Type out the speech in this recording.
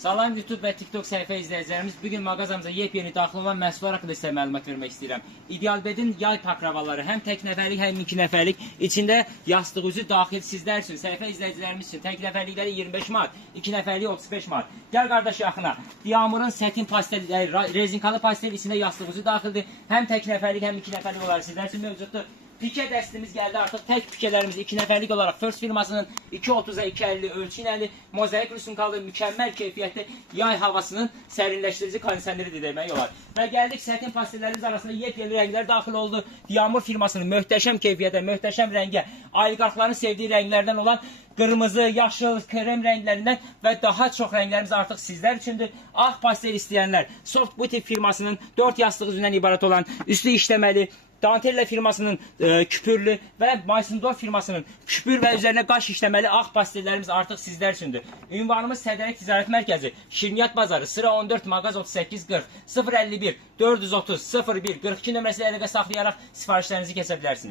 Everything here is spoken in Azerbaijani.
Salam YouTube və TikTok səhifə izləyicilərimiz. Bugün mağazamıza yepyeni daxil olan məhsullar haqqında sizə məlumat vermək istəyirəm. İdealbedin yay pakravaları həm tək nəfərlik, həm 2 nəfərlik. İçində yastıq üzü daxil sizlər üçün, səhifə izləyicilərimiz üçün. Tək nəfərlikləri 25 manat, 2 nəfərlik 35 manat. Gəl qardaş yaxına. Diamurun sətin pastel, rezinkalı pastel içində yastıq üzü daxildir. Həm tək nəfərlik, həm 2 nəfərlik olaraq sizlər üçün mövcuddur. Pike dəstimiz gəldi artıq. Tək pikelərimiz 2 nəfərlik olaraq First firmasının 2.30'a 2.50 ölçü ilə mozaik rüsumkalı mükəmməl keyfiyyətli yay havasının sərinləşdirici kondisioneridir demək olar. Və gəldik sətin pastellərimiz arasında yepyeni rənglər daxil oldu. Diamur firmasının möhtəşəm keyfiyyətə, möhtəşəm rəngə, ayıqarxların sevdiyi rənglərdən olan qırmızı, yaşıl, krem rənglərindən və daha çox rənglərimiz artıq sizlər üçündür. Ağ pastel istəyənlər Soft Boutique firmasının 4 yastıq üzündən ibarət olan üstü işləməli, Dantella firmasının küpürlü və Maysindor firmasının küpür və üzərinə qaş işləməli ağ pastellərimiz artıq sizlər üçündür. Ünvanımız Sədərək Ticarət Mərkəzi, Şirniyyat Bazarı, sıra 14, mağaz 3840, 051 430 01 42 nömrəsilə əlaqə saxlayaraq sifarişlərinizi kəsə bilərsiniz.